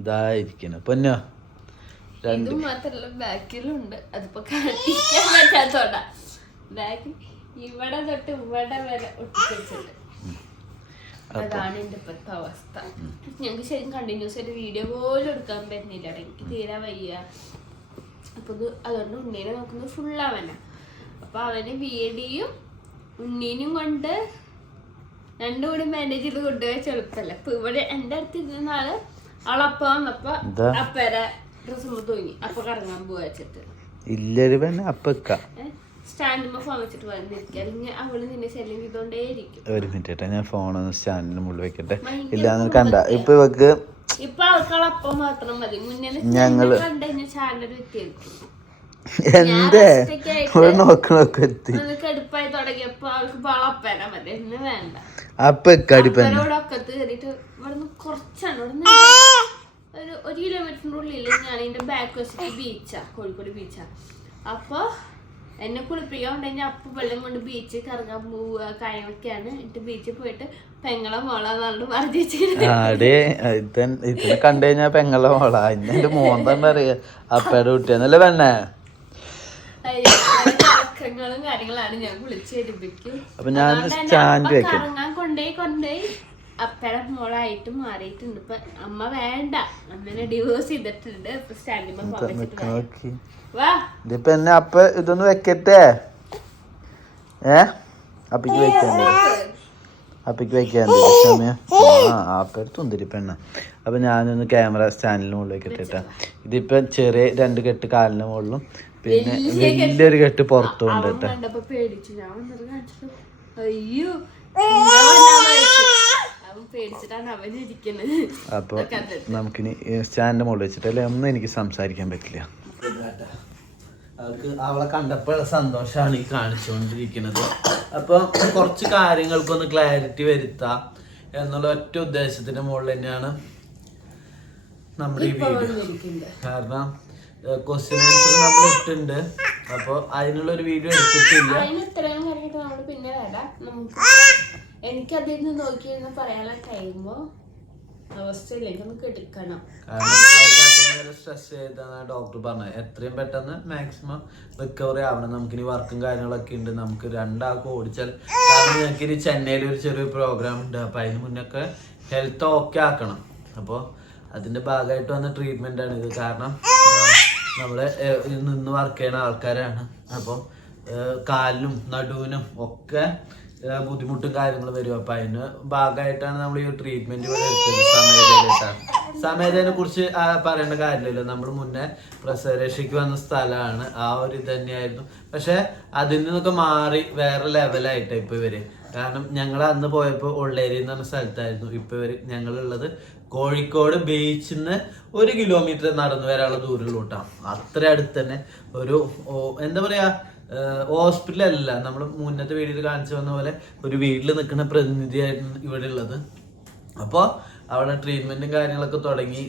ഇതായിരിക്കണം. പൊന്നോ രണ്ട്. മാത്രല്ല ബാക്കിലുണ്ട്. അതിപ്പോ കാണിക്കാൻ പറ്റാത്തോണ്ടാ. ബാക്കിൽ ഇവിടെ തൊട്ട് ഇവിടെ വരെ ഒട്ടിച്ചിട്ടുണ്ട്. അതാണ് എന്റെ ഇപ്പോഴത്തെ അവസ്ഥ. ഞങ്ങൾക്ക് ശരിക്കും കണ്ടിന്യൂസ് ആയിട്ട് വീഡിയോ പോലും എടുക്കാൻ പറ്റുന്നില്ല. എനിക്ക് തീരെ വയ്യ. അപ്പൊ ഇത് അതുകൊണ്ട് ഉണ്ണീനെ നോക്കുന്നത് ഫുൾ അവനാ. അപ്പൊ അവന് വീഡിയും ഉണ്ണീനും കൊണ്ട് രണ്ടും കൂടി മാനേജ് ചെയ്ത് കൊണ്ടുപോയി ചെറുപ്പല്ല. ഇപ്പൊ ഇവിടെ എന്റെ അടുത്ത് ഇരുന്ന ആൾ ഇല്ലൊരു പെണ്ണ അപ്പക്ക ഒരു മിനിറ്റ് ഞാൻ ഫോണൊന്ന് സ്റ്റാൻഡിന് മുകളിൽ വെക്കട്ടെ. ഇല്ലാന്ന് കണ്ട. ഇപ്പൊ ഇവക്ക് ഞങ്ങൾ എന്തേ? ഇവിടെ നോക്ക് എത്തി. അപ്പൊ കുറച്ചാണ്. ഒരു ഒരു ഉള്ളിൽ ഞാൻ അതിന്റെ ബാക്ക് വശത്ത് ബീച്ചാ കോഴിക്കോട് ബീച്ചാ അപ്പൊ എന്നെ കുളിപ്പിക്കാൻ ഉണ്ടെങ്കിൽ അപ്പൊ വെള്ളം കൊണ്ട് ബീച്ചിൽ കറങ്ങാൻ പോവുക കാര്യങ്ങളൊക്കെയാണ്. എന്നിട്ട് ബീച്ചിൽ പോയിട്ട് പെങ്ങളെ മോളാന്നാണ്ട് പറഞ്ഞു ഇതിനെ കണ്ടു കഴിഞ്ഞാ പെങ്ങളെ മോളാ. എന്റെ മോന്തണ്ട അറിയ അപ്പയുടെ കുട്ടിയെന്നല്ലേ പെണ്ണേ? കാര്യങ്ങളാണ് ഞാൻ വിളിച്ച് അപ്പൊ ഞാൻ സ്റ്റാൻഡ് വെക്കും വെക്കാം കറങ്ങാൻ കൊണ്ടേ കൊണ്ടേ അപ്പയുടെ മോളായിട്ട് മാറിയിട്ടുണ്ട്. ഇപ്പൊ അമ്മ വേണ്ട. അമ്മനെ ഡിവോഴ്സ് ചെയ്തിട്ടുണ്ട്. ഇപ്പൊ സ്റ്റാൻഡിൽ വാ. നോക്കി. വാ. ഇതിപ്പോ എന്നെ അപ്പ ഇതൊന്ന് വെക്കട്ടെ? ഏ? അപ്പിക്ക് വെക്കാൻ അപ്പിക്ക് വെക്കാൻ സമയം? ആ പെണ്ണ അപ്പൊ ഞാനൊന്ന് ക്യാമറ സ്റ്റാൻഡിന് മുകളിൽ വെക്കട്ടെ കേട്ടാ ഇതിപ്പോ ചെറിയ രണ്ട് കെട്ട് കാലിന് മുകളിലും പിന്നെ വലിയൊരു കെട്ട് പുറത്തും അപ്പൊ നമുക്കിനി സ്റ്റാൻഡ് മുകളിൽ വെച്ചിട്ട് അല്ലെ? ഒന്നും എനിക്ക് സംസാരിക്കാൻ പറ്റില്ല. അവൾക്ക് അവളെ കണ്ടപ്പോഴുള്ള സന്തോഷമാണ് ഈ കാണിച്ചുകൊണ്ടിരിക്കുന്നത് അപ്പോൾ കുറച്ച് കാര്യങ്ങൾക്കൊന്ന് ക്ലാരിറ്റി വരുത്താം എന്നുള്ള ഒറ്റ ഉദ്ദേശത്തിന്റെ മുകളിൽ തന്നെയാണ് നമ്മുടെ ഈ വീഡിയോ. കാരണം ക്വസ്റ്റ്യൻ ആൻസർ നമ്മൾ ഇട്ടിട്ടുണ്ട്. അപ്പോൾ അതിനുള്ള ഒരു വീഡിയോ എടുത്തിട്ടില്ല. അതിന് ഇത്രയും പറഞ്ഞിട്ട് നമ്മൾ പിന്നെ വരാം. നമുക്ക് എനിക്ക് അതിൽ നിന്ന് നോക്കിയിരുന്ന് പറയാനുള്ള ടൈമോ അവസ്ഥയില്ല നമുക്ക് എടുക്കണം സ്ട്രെസ് ചെയ്താണ് ഡോക്ടർ പറഞ്ഞത്. എത്രയും പെട്ടെന്ന് മാക്സിമം റിക്കവറി ആവണം. നമുക്കിനി വർക്കും കാര്യങ്ങളൊക്കെ ഉണ്ട്. നമുക്ക് രണ്ടാൾക്കും ഓടിച്ചാൽ കാരണം ഞങ്ങൾക്ക് ഇനി ചെന്നൈയിൽ ഒരു ചെറിയ പ്രോഗ്രാം ഉണ്ട്. അപ്പൊ അതിന് മുന്നൊക്കെ ഹെൽത്ത് ഓക്കെ ആക്കണം. അപ്പോൾ അതിന്റെ ഭാഗമായിട്ട് വന്ന ട്രീറ്റ്മെന്റ് ആണ് ഇത്. കാരണം നമ്മൾ നിന്ന് വർക്ക് ചെയ്യുന്ന ആൾക്കാരാണ്. അപ്പോൾ കാലിനും നടുവിനും ഒക്കെ ബുദ്ധിമുട്ടും കാര്യങ്ങളും വരും. അപ്പൊ അതിന് ഭാഗമായിട്ടാണ് നമ്മൾ ഈ ട്രീറ്റ്മെന്റ് ഇവിടെ എടുത്തത്. സമയതയിലിട്ടാണ് സമയതയെ കുറിച്ച് പറയേണ്ട കാര്യമില്ലല്ലോ. നമ്മൾ മുന്നേ പ്രസവരക്ഷയ്ക്ക് വന്ന സ്ഥലമാണ്. ആ ഒരു ഇത് തന്നെയായിരുന്നു. പക്ഷെ അതിൽ നിന്നൊക്കെ മാറി വേറെ ലെവലായിട്ട് ഇപ്പൊ ഇവർ. കാരണം ഞങ്ങൾ അന്ന് പോയപ്പോൾ ഉള്ളേരി എന്ന് പറഞ്ഞ സ്ഥലത്തായിരുന്നു ഇപ്പൊ ഇവർ ഞങ്ങളുള്ളത്. കോഴിക്കോട് ബീച്ചിൽ നിന്ന് ഒരു കിലോമീറ്റർ നടന്നു വരാനുള്ള ദൂരമുള്ളൂട്ടാണ് അത്ര അടുത്ത് തന്നെ ഒരു എന്താ പറയാ ഹോസ്പിറ്റലല്ല. നമ്മൾ മുന്നത്തെ വീഡിയോയിൽ കാണിച്ചു വന്ന പോലെ ഒരു വീട്ടിൽ നിൽക്കുന്ന പ്രതിനിധിയായിരുന്നു ഇവിടെ ഉള്ളത്. അപ്പോൾ അവിടെ ട്രീറ്റ്മെന്റും കാര്യങ്ങളൊക്കെ തുടങ്ങി.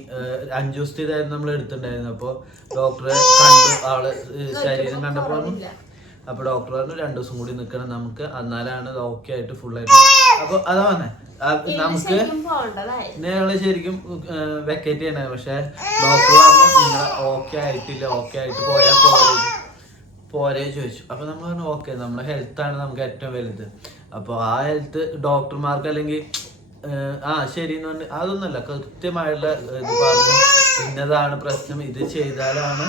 അഞ്ചു ദിവസത്തെ ഇതായിരുന്നു നമ്മൾ എടുത്തിട്ടുണ്ടായിരുന്നു അപ്പോൾ ഡോക്ടറെ കണ്ടു അവളെ ശരീരം കണ്ടപ്പോൾ പറഞ്ഞു അപ്പൊ ഡോക്ടർ പറഞ്ഞു രണ്ടു ദിവസം കൂടി നിൽക്കണം നമുക്ക്. എന്നാലാണ് ഓക്കെ ആയിട്ട് ഫുൾ ആയിട്ട് അപ്പൊ അതാ പറഞ്ഞേ നമുക്ക് ഞങ്ങൾ ശരിക്കും വെക്കേറ്റ് ചെയ്യണേ. പക്ഷെ ഡോക്ടർ പറഞ്ഞു നിങ്ങൾ ഓക്കെ ആയിട്ടില്ല ഓക്കെ ആയിട്ട് പോയാൽ പോരെ. പോരെ ചോദിച്ചു. അപ്പൊ നമ്മൾ പറഞ്ഞു ഓക്കെ നമ്മുടെ ഹെൽത്ത് ആണ് നമുക്ക് ഏറ്റവും വലുത്. അപ്പൊ ആ ഹെൽത്ത് ഡോക്ടർമാർക്ക് അല്ലെങ്കിൽ ആ ശരി എന്ന് പറഞ്ഞു അതൊന്നുമല്ല കൃത്യമായിട്ടുള്ള ഇത് പറഞ്ഞു. ഇന്നതാണ് പ്രശ്നം. ഇത് ചെയ്താലാണ്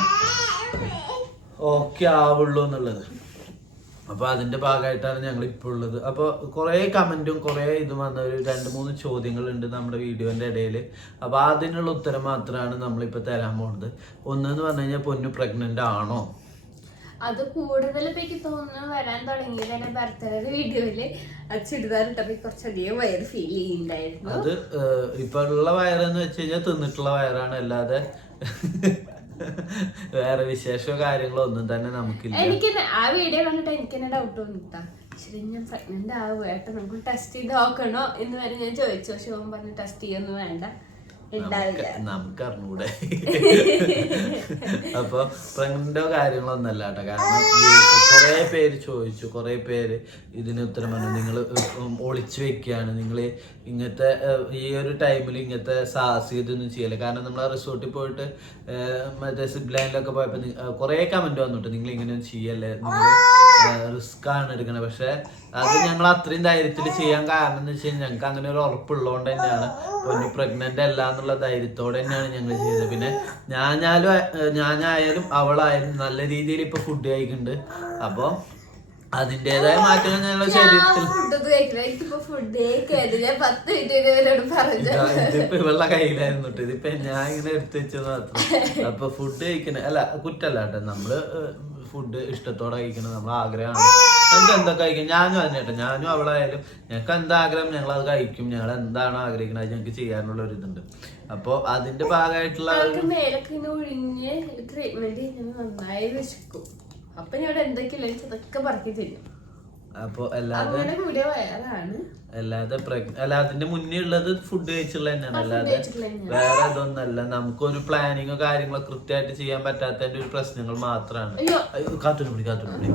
ഓക്കെ ആവുള്ളൂ എന്നുള്ളത്. അപ്പൊ അതിന്റെ ഭാഗമായിട്ടാണ് ഞങ്ങൾ ഇപ്പോൾ ഉള്ളത്. അപ്പോൾ കുറേ കമന്റും കുറേ ഇതും വന്ന ഒരു രണ്ട് മൂന്ന് ചോദ്യങ്ങളുണ്ട് നമ്മുടെ വീഡിയോന്റെ ഇടയിൽ അപ്പോൾ അതിനുള്ള ഉത്തരം മാത്രമാണ് നമ്മളിപ്പോൾ തരാൻ പോകുന്നത് ഒന്നെന്ന് പറഞ്ഞു കഴിഞ്ഞാൽ പൊന്നു പ്രഗ്നന്റ് ആണോ? അത് കൂടുതൽ എനിക്ക് തോന്നുന്നു വരാൻ തുടങ്ങിയത് എന്റെ ഭർത്താവിന്റെ വീഡിയോയിൽ. അത് ചുരിദാർ ഇട്ടപ്പോ കുറച്ചധികം വയറ് ഫീൽ ചെയ്യുന്നുണ്ടായിരുന്നു അത് ഇപ്പൊ ഉള്ള വയറെന്ന് വെച്ച് കഴിഞ്ഞാൽ തിന്നിട്ടുള്ള വയറാണ്. അല്ലാതെ വേറെ വിശേഷമോ കാര്യങ്ങളോ ഒന്നും തന്നെ നമുക്കില്ല. എനിക്ക് ആ വീഡിയോ കണ്ടിട്ട് എനിക്ക് തന്നെ ഡൗട്ട് വന്നിട്ടാ. ശരി ഞാൻ പ്രഗ്നന്റ് ആവുക ഏട്ടൻ നമുക്ക് ടെസ്റ്റ് ചെയ്ത് നോക്കണോ എന്ന് വരെ ഞാൻ ചോദിച്ചു. പക്ഷെ ഓൻ പറഞ്ഞു ടെസ്റ്റ് ചെയ്യൊന്നും വേണ്ട. നമുക്ക് അറിഞ്ഞൂടെ. അപ്പൊ പ്രഗ്നന്റോ കാര്യങ്ങളോ ഒന്നല്ല കേട്ടോ. കാരണം കുറെ പേര് ചോദിച്ചു. കുറെ പേര് ഇതിന് ഉത്തരം പറഞ്ഞു. നിങ്ങൾ ഒളിച്ചു വെക്കുകയാണ്. നിങ്ങൾ ഇങ്ങനത്തെ ഈ ഒരു ടൈമിൽ ഇങ്ങനത്തെ സാഹസികതൊന്നും ചെയ്യല്ല. കാരണം നമ്മൾ ആ റിസോർട്ടിൽ പോയിട്ട് മറ്റേ സിബ് ലൈനിലൊക്കെ പോയപ്പോൾ കുറെ കമന്റ് വന്നിട്ട് നിങ്ങൾ ഇങ്ങനെയൊന്നും ചെയ്യല്ലേ? റിസ്ക് ആണ് എടുക്കണത് പക്ഷെ അത് ഞങ്ങൾ അത്രയും ധൈര്യത്തിൽ ചെയ്യാൻ കാരണം എന്ന് വെച്ച് കഴിഞ്ഞാൽ ഞങ്ങൾക്ക് അങ്ങനെ ഒരു ഉറപ്പുള്ളതുകൊണ്ട് തന്നെയാണ്. പൊന്നു പ്രഗ്നന്റ് അല്ല എന്നുള്ള ധൈര്യത്തോടെ തന്നെയാണ് ഞങ്ങൾ ചെയ്തത്. പിന്നെ ഞാനാലും ഞാനായാലും അവളായാലും നല്ല രീതിയിൽ ഇപ്പൊ ഫുഡ് കഴിക്കുന്നുണ്ട് അപ്പൊ അതിന്റെതായ മാറ്റങ്ങൾ ഞങ്ങളുടെ ശരീരത്തിൽ. ഇതിപ്പോ ഇവളുടെ കയ്യിലായിരുന്നു. ഇതിപ്പോ ഞാൻ ഇങ്ങനെ എടുത്തു വെച്ചത് മാത്രം. അപ്പൊ ഫുഡ് കഴിക്കണ അല്ല കുറ്റല്ല കേട്ടോ. നമ്മൾ ഫുഡ് ഇഷ്ടത്തോടെ കഴിക്കണം നമ്മൾ ആഗ്രഹമാണ്. നമുക്ക് എന്തൊക്കെ കഴിക്കും ഞാനും അതിനെ കേട്ടോ. ഞാനും അവളായാലും ഞങ്ങൾക്ക് എന്താ ആഗ്രഹം? ഞങ്ങൾ അത് കഴിക്കും. ഞങ്ങൾ എന്താണ് ആഗ്രഹിക്കുന്നത് അത് ഞങ്ങൾക്ക് ചെയ്യാനുള്ള ഒരു ഇതുണ്ട്. അപ്പൊ അതിന്റെ ഭാഗമായിട്ടുള്ള അപ്പൊ ഞാൻ ഇവിടെ എന്തൊക്കെയല്ലേ അതൊക്കെ പറക്കി തരും. അപ്പൊ അല്ലാതെ അങ്ങനെ കൂടിയ വയറാണ് അല്ലാതെ പ്രഗ് അല്ല അതിന്റെ മുന്നേ ഉള്ളത് ഫുഡ് കഴിച്ചുള്ള തന്നെയാണ്. അല്ലാതെ വേറെ ഇതൊന്നല്ല നമുക്കൊരു പ്ലാനിങ്ങോ കാര്യങ്ങളോ കൃത്യമായിട്ട് ചെയ്യാൻ പറ്റാത്തതിന്റെ ഒരു പ്രശ്നങ്ങൾ മാത്രമാണ്. കാത്തുപിടി കാത്തുപിടി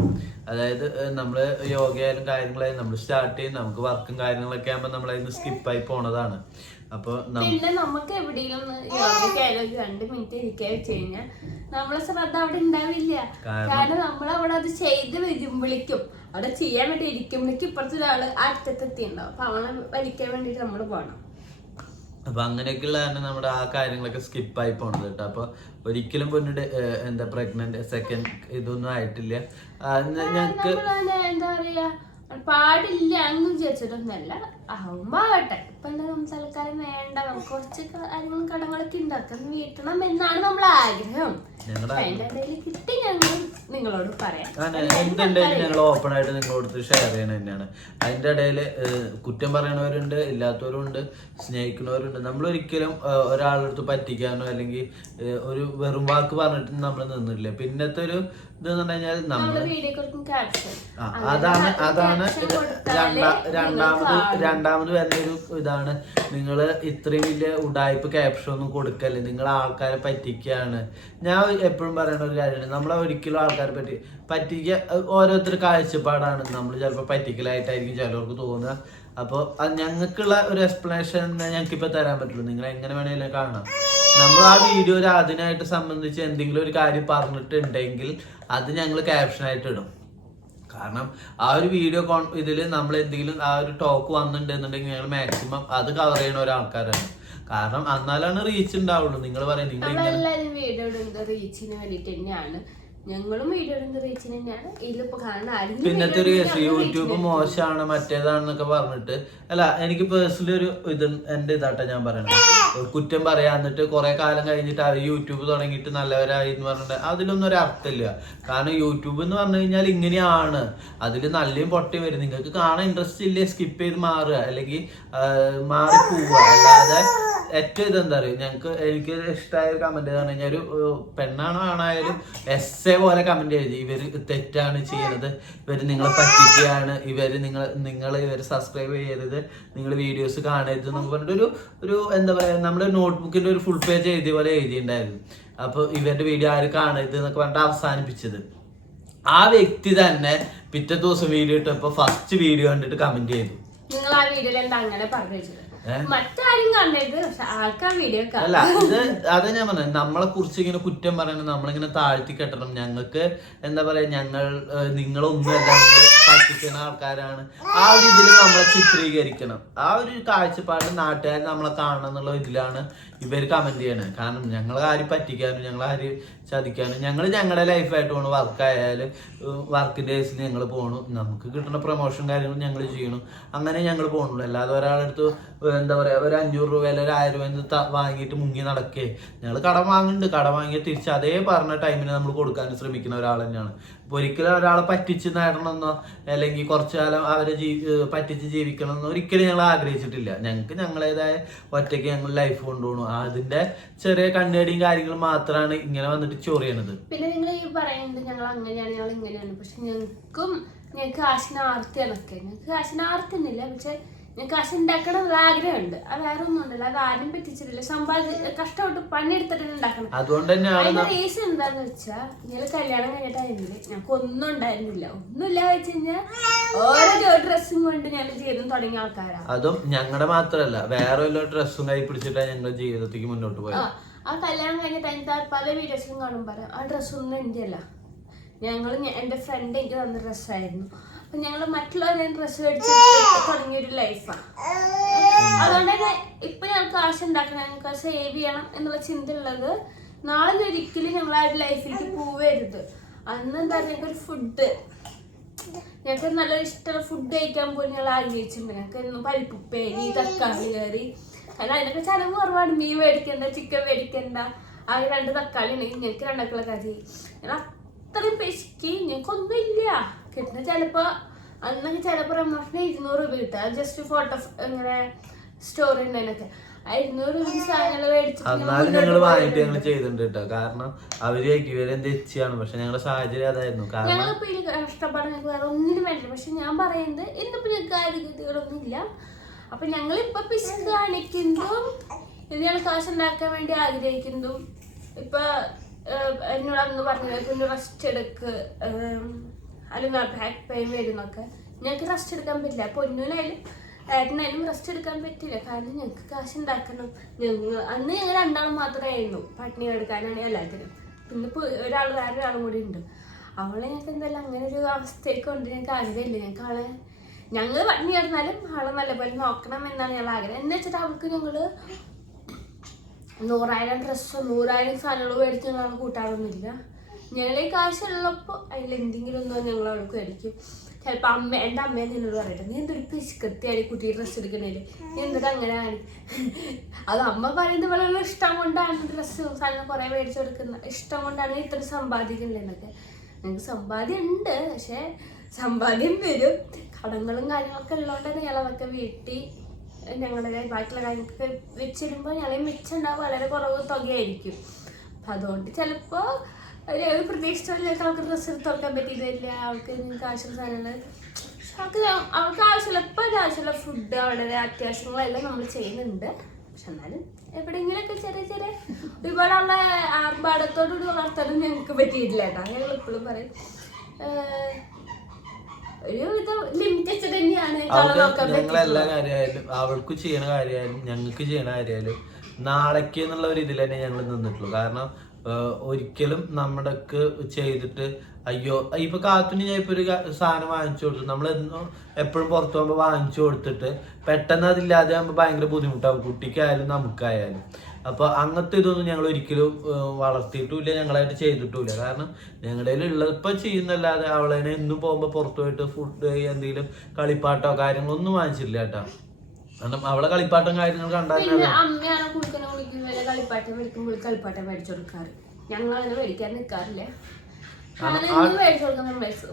അതായത് നമ്മൾ യോഗയായാലും കാര്യങ്ങളായാലും നമ്മൾ സ്റ്റാർട്ട് ചെയ്യും. നമുക്ക് വർക്കും കാര്യങ്ങളൊക്കെ ആകുമ്പോൾ നമ്മൾ അതിന് സ്കിപ്പായി പോണതാണ്. അപ്പോൾ പിന്നെ നമുക്ക് എവിടെയെങ്കിലും ഒന്ന് യോഗയ്ക്കായാലും ഒരു രണ്ട് മിനിറ്റ് ഇരിക്കാൻ വെച്ച് കഴിഞ്ഞാൽ നമ്മളെ ശ്രദ്ധ അവിടെ ഉണ്ടാവില്ല. കാരണം- നമ്മൾ അവിടെ അത് ചെയ്ത് വരുമ്പോഴേക്കും അവിടെ ചെയ്യാൻ വേണ്ടി ഇരിക്കുമ്പോഴേക്കും ഇപ്പുറത്തെ ഒരാൾ ആ അറ്റത്തെത്തി ഉണ്ടാവും അപ്പൊ അവളെ വലിക്കാൻ വേണ്ടിട്ട് നമ്മൾ പോകണം അപ്പൊ അങ്ങനെയൊക്കെയുള്ള കാരണം നമ്മുടെ ആ കാര്യങ്ങളൊക്കെ സ്കിപ്പായി പോണത് കേട്ടോ. അപ്പൊ ഒരിക്കലും പൊന്നിട്ട് എന്താ പ്രഗ്നന്റ് സെക്കൻഡ് ഇതൊന്നും ആയിട്ടില്ല. ഞങ്ങക്ക് എന്താ പറയാ പാടില്ല എന്ന് വിചാരിച്ചിട്ടൊന്നല്ല ആവുമ്പോ ആവട്ടെ ഇപ്പൊ നമുക്ക് തൽക്കാലം വേണ്ട. നമുക്ക് കുറച്ച് കാര്യങ്ങളും കടങ്ങളൊക്കെ ഉണ്ടാക്കാൻ വീട്ടണം എന്നാണ് നമ്മളെ ആഗ്രഹം. അതിന്റെ ഇടയിൽ കിട്ടി ഞങ്ങൾ നിങ്ങളോട് പറയാം. എന്തുണ്ടെങ്കിലും ഞങ്ങൾ ഓപ്പൺ ആയിട്ട് നിങ്ങളോട് ഷെയർ ചെയ്യണ തന്നെയാണ്. അതിന്റെ ഇടയിൽ കുറ്റം പറയണവരുണ്ട് ഇല്ലാത്തവരുണ്ട് സ്നേഹിക്കുന്നവരുണ്ട്. നമ്മൾ ഒരിക്കലും ഒരാളെടുത്ത് പറ്റിക്കാനോ അല്ലെങ്കിൽ ഒരു വെറും വാക്ക് പറഞ്ഞിട്ട് നമ്മൾ നിന്നിട്ടില്ല പിന്നത്തെ ഒരു ഇതെന്ന് പറഞ്ഞു കഴിഞ്ഞാൽ നമ്മൾ അതാണ് അതാണ് രണ്ടാ രണ്ടാമത് രണ്ടാമത് വരുന്ന ഒരു ഇതാണ്. നിങ്ങൾ ഇത്രയും വലിയ ഉടായ്പ ക്യാപ്ഷൻ ഒന്നും കൊടുക്കല്ലേ? നിങ്ങൾ ആൾക്കാരെ പറ്റിക്കുകയാണ് ഞാൻ എപ്പോഴും പറയുന്ന ഒരു കാര്യമാണ്. നമ്മൾ ഒരിക്കലും ആൾക്കാരെ പറ്റി പറ്റിക്ക ഓരോരുത്തർ കാഴ്ചപ്പാടാണ്. നമ്മൾ ചിലപ്പോൾ പറ്റിക്കലായിട്ടായിരിക്കും ചിലവർക്ക് തോന്നുക. അപ്പോൾ അത് ഞങ്ങൾക്കുള്ള ഒരു എക്സ്പ്ലനേഷൻ ഞങ്ങൾക്ക് ഇപ്പോൾ തരാൻ പറ്റുള്ളൂ. നിങ്ങൾ എങ്ങനെ വേണമെങ്കിലും കാണാം. നമ്മൾ ആ വീഡിയോയിൽ അതിനായിട്ട് സംബന്ധിച്ച് എന്തെങ്കിലും ഒരു കാര്യം പറഞ്ഞിട്ടുണ്ടെങ്കിൽ അത് ഞങ്ങൾ ക്യാപ്ഷനായിട്ട് ഇടും. കാരണം ആ ഒരു വീഡിയോ കോൺ ഇതിൽ നമ്മൾ എന്തെങ്കിലും ആ ഒരു ടോക്ക് വന്നിട്ടുണ്ടെന്നുണ്ടെങ്കിൽ ഞങ്ങൾ മാക്സിമം അത് കവർ ചെയ്യുന്ന ഒരാൾക്കാരാണ്. കാരണം എന്നാലാണ് റീച്ച് ഉണ്ടാവുള്ളൂ നിങ്ങൾ പറയും നിങ്ങൾ റീച്ചിന് വേണ്ടിട്ട് തന്നെയാണ് ഞങ്ങളും വീഡിയോ ഇടുന്നത് റീച്ചിന് തന്നെയാണ്. ഇതിലിപ്പോ കാണുന്ന ആരും പിന്നത്തെ ഒരു കേസ് യൂട്യൂബ് മോശമാണ് മറ്റേതാണെന്നൊക്കെ പറഞ്ഞിട്ട്. അല്ല എനിക്ക് പേഴ്സണലി ഒരു ഇത് എന്റെ ഇതാട്ടെ ഞാൻ പറയണത്. കുറ്റം പറയാ എന്നിട്ട് കുറെ കാലം കഴിഞ്ഞിട്ട് അവർ യൂട്യൂബ് തുടങ്ങിയിട്ട് നല്ലവരായി എന്ന് പറഞ്ഞിട്ട് അതിലൊന്നും ഒരു അർത്ഥമില്ല. കാരണം യൂട്യൂബ് എന്ന് പറഞ്ഞു കഴിഞ്ഞാൽ ഇങ്ങനെയാണ്. അതിൽ നല്ലയും പൊട്ടയും വരും. നിങ്ങൾക്ക് കാണാൻ ഇൻട്രസ്റ്റ് ഇല്ലേ സ്കിപ്പ് ചെയ്ത് മാറുക. അല്ലെങ്കിൽ മാറി പോവുക. അല്ലാതെ ഏറ്റവും ഇതെന്താ പറയുക ഞങ്ങൾക്ക് എനിക്ക് ഇഷ്ടമായ ഒരു കമന്റ് എന്ന് പറഞ്ഞു കഴിഞ്ഞാൽ ഒരു പെണ്ണാണോ ആണായാലും എസ് എ പോലെ കമന്റ് എഴുതി. ഇവർ തെറ്റാണ് ചെയ്യണത്. ഇവർ നിങ്ങളെ പറ്റിക്കുകയാണ്. ഇവർ നിങ്ങൾ നിങ്ങൾ ഇവർ സബ്സ്ക്രൈബ് ചെയ്യരുത്. നിങ്ങൾ വീഡിയോസ് കാണരുത് എന്നൊക്കെ പറഞ്ഞിട്ട് ഒരു ഒരു എന്താ പറയാ നമ്മുടെ നോട്ട്ബുക്കിന്റെ ഒരു ഫുൾ പേജ് എഴുതിയ പോലെ എഴുതിയിട്ടുണ്ടായിരുന്നു. അപ്പൊ ഇവരുടെ വീഡിയോ ആരും കാണരുത് എന്നൊക്കെ പറഞ്ഞിട്ട് അവസാനിപ്പിച്ചത്. ആ വ്യക്തി തന്നെ പിറ്റേ ദിവസം വീഡിയോ ഇട്ടപ്പോ ഫസ്റ്റ് വീഡിയോ കണ്ടിട്ട് കമന്റ് ചെയ്തു. നിങ്ങൾ ആ വീഡിയോയിൽ എന്താ അങ്ങനെ പറഞ്ഞു? മറ്റാരും കണ്ടത് പക്ഷെ ആൾക്ക് ആ വീഡിയോ അല്ല ഇത് അത് ഞാൻ പറഞ്ഞു നമ്മളെ കുറിച്ച് ഇങ്ങനെ കുറ്റം പറയണം നമ്മളിങ്ങനെ താഴ്ത്തി കെട്ടണം. ഞങ്ങൾക്ക് എന്താ പറയാ ഞങ്ങൾ നിങ്ങളൊന്നുമല്ല പറ്റിക്കുന്ന ആൾക്കാരാണ്. ആ ഒരു ഇതിൽ നമ്മളെ ചിത്രീകരിക്കണം. ആ ഒരു കാഴ്ചപ്പാട് നാട്ടുകാർ നമ്മളെ കാണണം എന്നുള്ള ഇതിലാണ് ഇവർ കമന്റ് ചെയ്യണത് കാരണം ഞങ്ങളെ ആരും പറ്റിക്കാനും ഞങ്ങളെ ആരും ചതിക്കാനും ഞങ്ങൾ ഞങ്ങളുടെ ലൈഫായിട്ട് പോകണം വർക്കായാലും വർക്ക് കേസിൽ ഞങ്ങൾ പോകണു നമുക്ക് കിട്ടുന്ന പ്രൊമോഷൻ കാര്യങ്ങളും ഞങ്ങൾ ചെയ്യണം. അങ്ങനെ ഞങ്ങൾ പോകണുള്ളൂ അല്ലാതെ ഒരാളെടുത്ത് എന്താ പറയാ ഒരു അഞ്ഞൂറ് രൂപ അല്ലെങ്കിൽ ഒരു ആയിരം രൂപ വാങ്ങിയിട്ട് മുങ്ങി നടക്കേ. ഞങ്ങൾ കടം വാങ്ങുന്നുണ്ട് കടം വാങ്ങി തിരിച്ച് അതേ പറഞ്ഞ ടൈമിന് നമ്മൾ കൊടുക്കാൻ ശ്രമിക്കുന്ന ഒരാൾ തന്നെയാണ്. അപ്പൊ ഒരിക്കലും ഒരാളെ പറ്റിച്ച് നേടണമെന്നോ അല്ലെങ്കിൽ കുറച്ചു കാലം അവരെ ജീ പറ്റിച്ച് ജീവിക്കണമെന്നോ ഒരിക്കലും ഞങ്ങൾ ആഗ്രഹിച്ചിട്ടില്ല. ഞങ്ങൾക്ക് ഞങ്ങളേതായ ഒറ്റയ്ക്ക് ഞങ്ങൾ ലൈഫ് കൊണ്ടുപോകണം. അതിന്റെ ചെറിയ കണ്ണേടിയും കാര്യങ്ങളും മാത്രമാണ് ഇങ്ങനെ വന്നിട്ട് ചൊറിയണത് പിന്നെ നിങ്ങൾ ഈ പറയുന്നത് ഞങ്ങൾ അങ്ങനെയാണ് ഞങ്ങൾ ഇങ്ങനെയാണ്. പക്ഷെ ഞങ്ങൾക്കും ഞങ്ങൾക്ക് കാശിനാർത്തിയാണൊക്കെ ഞങ്ങൾക്ക് കാശിനാർത്തിയൊന്നുമില്ല പക്ഷെ ഞാൻ കാശ് ഉണ്ടാക്കണം എന്നുള്ള ആഗ്രഹമുണ്ട്. അത് വേറെ ഒന്നും ഉണ്ടല്ലോ. അത് ആരും പറ്റിച്ചിട്ടില്ല. സമ്പാദിച്ച് കഷ്ടപ്പെട്ട് പണിയെടുത്തിട്ട് ഉണ്ടാക്കണം. അതുകൊണ്ട് അതിന്റെ റീസൺ എന്താന്ന് വെച്ചാ ഇങ്ങനെ കല്യാണം കഴിഞ്ഞ ടൈമിൽ ഞങ്ങൾക്ക് ഒന്നും ഉണ്ടായിരുന്നില്ല. ഒന്നുമില്ല വെച്ച് കഴിഞ്ഞാൽ ഓരോ ഡ്രസ്സും കൊണ്ട് ഞങ്ങൾ ജീവിതം തുടങ്ങിയ ആൾക്കാരാണ് അതും ഞങ്ങളുടെ മാത്രല്ല. വേറെ ഡ്രസ്സും കൈ പിടിച്ചിട്ടാണ് ഞങ്ങളുടെ ജീവിതത്തേക്ക് മുന്നോട്ട് പോയി പോയത്. ആ കല്യാണം കഴിഞ്ഞ ടൈമിൽ പല വീഡിയോസിലും കാണുമ്പോൾ പറയാം ആ ഡ്രസ്സൊന്നും എന്റെ അല്ല ഞങ്ങൾ എന്റെ ഫ്രണ്ട് എനിക്ക് തന്ന ഡ്രസ്സായിരുന്നു അപ്പൊ ഞങ്ങൾ മറ്റുള്ളവരെ ഡ്രസ്സ് മേടിച്ച് തുടങ്ങിയ ഒരു ലൈഫാണ് അതുകൊണ്ട് തന്നെ ഇപ്പൊ ഞങ്ങൾക്ക് കാശ് ഉണ്ടാക്കണം. ഞങ്ങൾക്ക് സേവ് ചെയ്യണം എന്നുള്ള ചിന്ത ഉള്ളത്. നാളെ ഒരിക്കലും ഞങ്ങൾ ആ ഒരു ലൈഫിലേക്ക് പോവരുത്. അന്ന് എന്താ ഞങ്ങൾക്ക് ഒരു ഫുഡ് ഞങ്ങൾക്ക് നല്ല ഇഷ്ടമുള്ള ഫുഡ് കഴിക്കാൻ പോലും ഞങ്ങൾ ആഗ്രഹിച്ചിട്ടുണ്ട്. ഞങ്ങൾക്ക് എന്നും പരിപ്പുപ്പേരി തക്കാളി കയറി കാരണം അതിനൊക്കെ ചിലവ് കുറവാണ്. മീൻ മേടിക്കണ്ട ചിക്കൻ മേടിക്കണ്ട. ആ രണ്ട് തക്കാളി ഉണ്ടെങ്കിൽ ഞങ്ങൾക്ക് രണ്ടാക്കുള്ള കറി. ഞങ്ങൾ അത്രയും പെശിക്ക് ഞങ്ങൾക്കൊന്നും ഇല്ല. കിട്ടുന്ന ചിലപ്പോ അന്നൊക്കെ ചിലപ്പോൾ പ്രമോഷന് ഇരുന്നൂറ് രൂപ കിട്ടുക അത് ജസ്റ്റ് ഫോട്ടോ ഇങ്ങനെ സ്റ്റോറി ഞങ്ങൾ എന്നാലും ഞങ്ങൾ വാങ്ങിട്ട് ഞങ്ങൾ ചെയ്തിട്ടുണ്ട് കേട്ടോ കാരണം അവർ ഇവരെന്ത് എച്ചിയാണ്. പക്ഷെ ഞങ്ങളുടെ സാഹചര്യം അതായിരുന്നു. കാരണം കഷ്ടപ്പാട് ഞങ്ങൾക്ക് വേറെ ഒന്നിനും വേണ്ടില്ല. പക്ഷെ ഞാൻ പറയുന്നത് ഇന്നിപ്പോ ഞങ്ങൾക്ക് ആരോഗ്യതകളൊന്നും ഇല്ല അപ്പൊ ഞങ്ങളിപ്പൊ പിശുക്ക് കാണിക്കുന്നതും ഇത് ഞങ്ങൾ കാശ് ഉണ്ടാക്കാൻ വേണ്ടി ആഗ്രഹിക്കുന്നതും ഇപ്പൊ എന്നോട് അന്ന് പറഞ്ഞു റെസ്റ്റ് എടുക്ക് അല്ലെങ്കിൽ ബാക്ക് പെയിൻ വരുന്നൊക്കെ. ഞങ്ങൾക്ക് റെസ്റ്റ് എടുക്കാൻ പറ്റില്ല. പൊന്നുനായാലും ഏട്ടനായാലും റെസ്റ്റ് എടുക്കാൻ പറ്റില്ല. കാരണം ഞങ്ങൾക്ക് കാശ് ഉണ്ടാക്കണം. ഞങ്ങൾ അന്ന് ഞങ്ങൾ രണ്ടാളും മാത്രമായിരുന്നു പട്ടിണി എടുക്കാനാണ് എല്ലാത്തിനും. പിന്നെ ഒരാൾ വേറെ ഒരാളും കൂടി ഉണ്ട്. അവളെ ഞങ്ങൾക്ക് എന്തായാലും അങ്ങനെ ഒരു അവസ്ഥയൊക്കെ ഉണ്ട്. ഞങ്ങൾക്ക് ആഗ്രഹമില്ല. ഞങ്ങൾക്ക് ആളെ ഞങ്ങൾ പട്ടിണി കിടന്നാലും ആളെ നല്ലപോലെ നോക്കണം എന്നാണ് ഞങ്ങൾ ആഗ്രഹം. എന്ന് വെച്ചിട്ട് അവൾക്ക് ഞങ്ങൾ നൂറായിരം ഡ്രസ്സോ നൂറായിരം സാധനങ്ങളോ മേടിച്ച് ഞങ്ങൾ കൂട്ടാറൊന്നുമില്ല ഞങ്ങൾ ഈ കാശുള്ളപ്പോൾ അതിൽ എന്തെങ്കിലും ഒന്നോ ഞങ്ങൾ അവൾക്ക് മേടിക്കും ചിലപ്പോൾ അമ്മ എന്റെ അമ്മയെ നിന്നോട് പറയട്ടെ നീ എന്തൊരു പിശുക്കത്തിയാണ് കുട്ടി ഡ്രസ്സ് എടുക്കണേൽ. നീ അങ്ങനെ ആണ് അത് അമ്മ പറയുന്നത് വളരെ ഇഷ്ടം കൊണ്ടാണ് ഡ്രസ്സ് സാധനം കുറേ മേടിച്ചു കൊടുക്കുന്നത്. ഇഷ്ടം കൊണ്ടാണ് ഇത്ര സമ്പാദിക്കണ്ടെന്നൊക്കെ ഞങ്ങൾക്ക് സമ്പാദ്യം ഉണ്ട് പക്ഷേ സമ്പാദ്യം വരും. കടങ്ങളും കാര്യങ്ങളൊക്കെ ഉള്ളതുകൊണ്ട് ഞങ്ങൾ അതൊക്കെ വീട്ടി ഞങ്ങളുടെ ബാക്കിയുള്ള കാര്യങ്ങളൊക്കെ വെച്ചിടുമ്പോൾ ഞങ്ങളെ മിച്ചം ഉണ്ടാവും വളരെ കുറവ് തുകയായിരിക്കും. അപ്പം അതുകൊണ്ട് ചിലപ്പോൾ ഒരു ഒരു പ്രതീക്ഷിച്ചില്ല അവൾക്ക് ഡ്രസ്സ് എടുത്ത് തുറക്കാൻ പറ്റിയിട്ടില്ല അവൾക്ക് ആവശ്യമുള്ള സാധനങ്ങൾ. അവൾക്ക് അവൾക്ക് ആവശ്യമുള്ള ഇപ്പം ആവശ്യമുള്ള ഫുഡ് വളരെ അത്യാവശ്യങ്ങളെല്ലാം നമ്മൾ ചെയ്യുന്നുണ്ട്. പക്ഷെ എന്നാലും എവിടെയെങ്കിലൊക്കെ ചെറിയ ചെറിയ ഒരുപാടുള്ള ആർഭാടത്തോടുകൂടി വളർത്താനും ഞങ്ങൾക്ക് പറ്റിയിട്ടില്ല കേട്ടോ. ഞങ്ങൾ ഇപ്പോഴും പറയും. അവൾക്ക് ചെയ്യണ കാര്യമായാലും ഞങ്ങൾക്ക് ചെയ്യണ കാര്യമായാലും നാളേക്ക് എന്നുള്ള ഒരു ഇതിൽ തന്നെ ഞങ്ങൾ നിന്നിട്ടുള്ളൂ. കാരണം ഒരിക്കലും നമ്മുടെക്ക് ചെയ്തിട്ട് അയ്യോ ഇപ്പൊ കാത്തുനി ഞാൻ ഇപ്പൊ ഒരു സാധനം വാങ്ങിച്ചു കൊടുത്തു. നമ്മൾ എന്നും എപ്പോഴും പുറത്തു പോകുമ്പോൾ വാങ്ങിച്ചു കൊടുത്തിട്ട് പെട്ടെന്ന് അതില്ലാതെ ആകുമ്പോൾ ഭയങ്കര ബുദ്ധിമുട്ടാവും. കുട്ടിക്കായാലും നമുക്കായാലും. അപ്പൊ അങ്ങനത്തെ ഇതൊന്നും ഞങ്ങൾ ഒരിക്കലും വളർത്തിയിട്ടുമില്ല ഞങ്ങളായിട്ട് ചെയ്തിട്ടുമില്ല കാരണം ഞങ്ങളുടെ ഉള്ളപ്പോ ചെയ്യുന്നല്ലാതെ അവളെ എന്നും പോകുമ്പോൾ പുറത്തു പോയിട്ട് ഫുഡ് എന്തെങ്കിലും കളിപ്പാട്ടോ കാര്യങ്ങളൊന്നും വാങ്ങിച്ചില്ല കേട്ടോ. കാരണം അവളെ കളിപ്പാട്ടം കാര്യങ്ങൾ കണ്ടാൽ പിന്നെ അമ്മയാണ് കുളിക്കുന്ന കുളിക്കുന്ന വരെ കളിപ്പാട്ടം മേടിക്കുമ്പോൾ കളിപ്പാട്ടം മേടിച്ചു കൊടുക്കാറ്. മേടിക്കാൻ നിൽക്കാറില്ല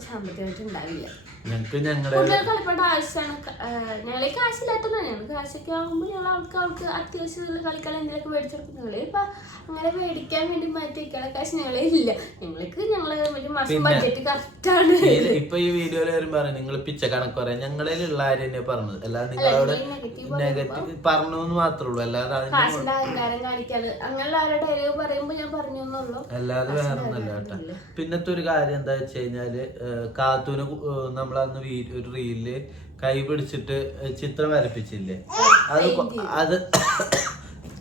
സാമ്പത്തികമായിട്ട് ഉണ്ടാവില്ല. ഞങ്ങൾക്ക് ഞങ്ങളുടെ കളിപ്പാട്ടം ആവശ്യമാണ്. ഞങ്ങളെ കാശില്ലാത്തതാണ് ഞങ്ങൾക്ക് കാശൊക്കെ ആകുമ്പോൾ ഞങ്ങൾ അവൾക്ക് അവൾക്ക് അത്യാവശ്യമുള്ള കളിക്കാൻ എന്തെങ്കിലുമൊക്കെ മേടിച്ചെടുക്കും ഞങ്ങൾ ഇപ്പൊ അങ്ങനെ മേടിക്കാൻ വേണ്ടി മാറ്റി വെക്കാനുള്ള കാശ് ഞങ്ങളെ ഇല്ല. ഞങ്ങൾക്ക് ഞങ്ങളെ ഒരു മാസം ബഡ്ജറ്റ് കറക്റ്റാണ് ഇപ്പൊ ഈ വീഡിയോയിൽ വരും പറയും നിങ്ങൾ പിച്ച കണക്ക് പറയാം. ഞങ്ങളെ ഉള്ള കാര്യം തന്നെ പറഞ്ഞത്. അല്ലാതെ നിങ്ങളോട് നെഗറ്റീവ് പറഞ്ഞു എന്ന് മാത്രമേ ഉള്ളൂ. അല്ലാതെ കാശിന്റെ അഹങ്കാരം കാണിക്കാതെ. അങ്ങനെയുള്ള ആരുടെ ഡയലോഗ് പറയുമ്പോൾ ഞാൻ പറഞ്ഞു എന്നുള്ളൂ. അല്ലാതെ വേറെ ഒന്നല്ല കേട്ടോ. പിന്നത്തെ ഒരു കാര്യം എന്താ വെച്ച് കഴിഞ്ഞാൽ കാത്തൂന് കു- ഏഹ് നമ്മളന്ന് ഒരു റീലിൽ കൈ പിടിച്ചിട്ട് ചിത്രം വരപ്പിച്ചില്ലേ? അത് അത്